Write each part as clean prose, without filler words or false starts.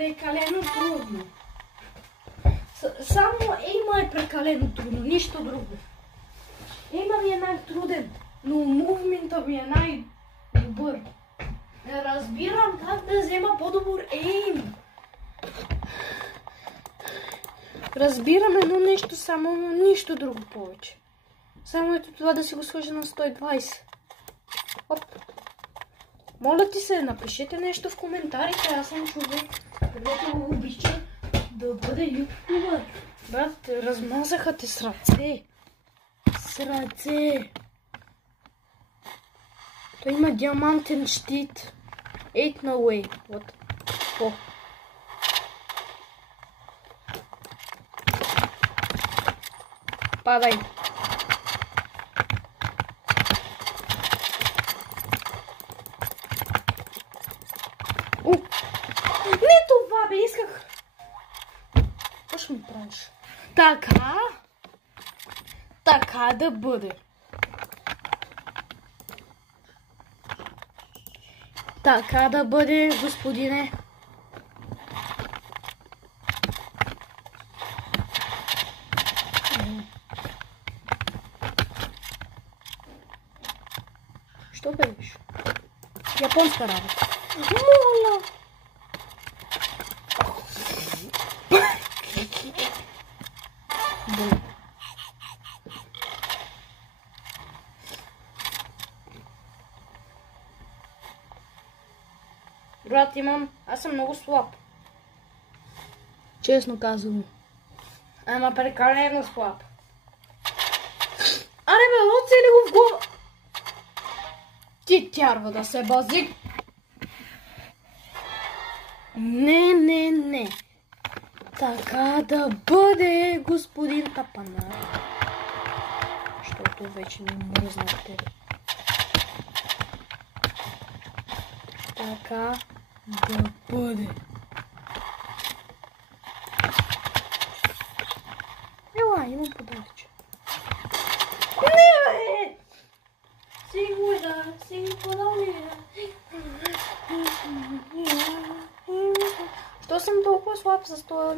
прекалено трудно. Само Ейма е прекалено трудно, нищо друго. Ейма ми е най-труден, но мувмента ми е най-добър. Не разбирам как да взема по-добър ейм. Разбирам едно нещо само, но нищо друго повече. Само ето това да си го сложа на 120. Оп. Моля ти се, напишете нещо в коментарите. Аз съм човек, където го обича да бъде ютубър. Брат, размазаха те с ръце. С ръце. Той има диамантен щит. Ейт на уей. Вот. О. Падай. Не това бе, исках. Какво ще ми правиш? Така. Така да бъде. Така да бъде, господине. Що беш? Японска работа. Моля! Брат, аз съм много слаб. Честно казвам. Ама прекалено слаб. Аре бе, оцели го в глава. Ти трябва да се бази. Не. Така да бъде, господин Тапанар. Защото вече не мръзна от тебе. Така да бъде. Ела, имам подаръче. Не, бе! Си подавлена. Що съм толкова слаб с това?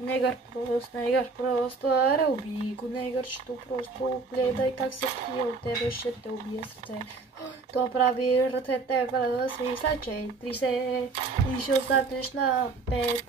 Негър просто, аре убий го, негърчето просто гледай как се крие от тебе, ще те убие сърце. То прави ръцете в смисъл, че 30 и ще останеш на 5.